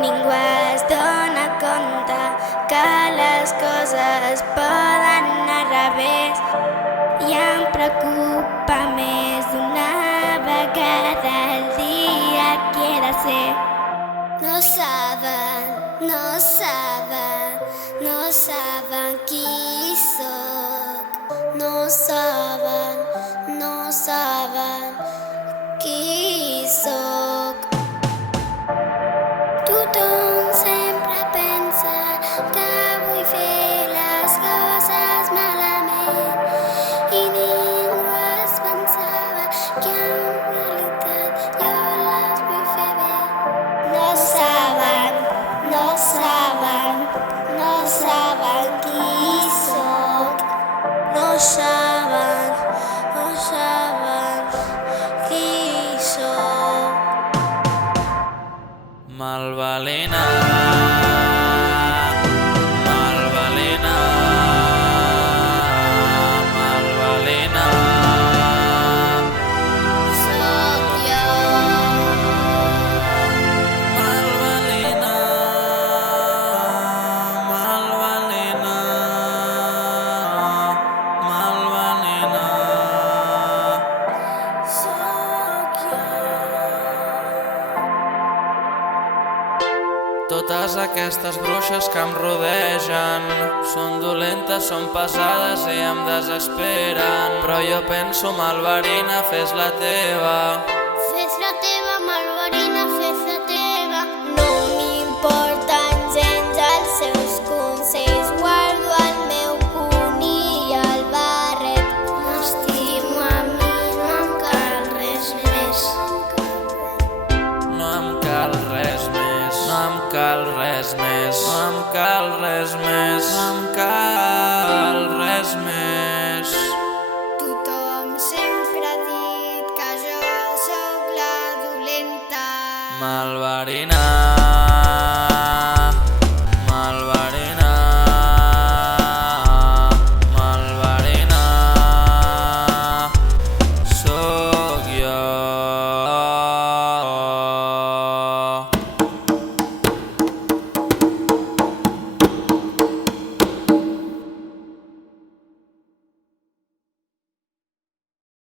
Ningú es dona compte que les coses poden anar al revés i em preocupa més d'una vegada el dia que he de ser. No saben, no saben, no saben qui sóc. No saben, no saben qui sóc. Tothom sempre pensa que vull fer les coses malament i ningú es pensava que en realitat jo les vull fer bé. No saben, no saben, no saben qui sóc. No saben, no saben qui sóc. Malvalena, Malvalena, Malvalena. Sóc jo. Malvalena, Malvalena, Malvalena. Sóc jo. Totes aquestes bruixes que em rodegen són dolentes, són pesades i em desesperen. Però jo penso, Malvarina, fes la teva. Fes la teva, Malvarina, fes la teva. No m'importen gens els seus consells. Guardo el meu punt i el barret. M'estimo a mi, no em cal res més. No em cal res més, no em cal res més, no em cal res més, no em cal res més.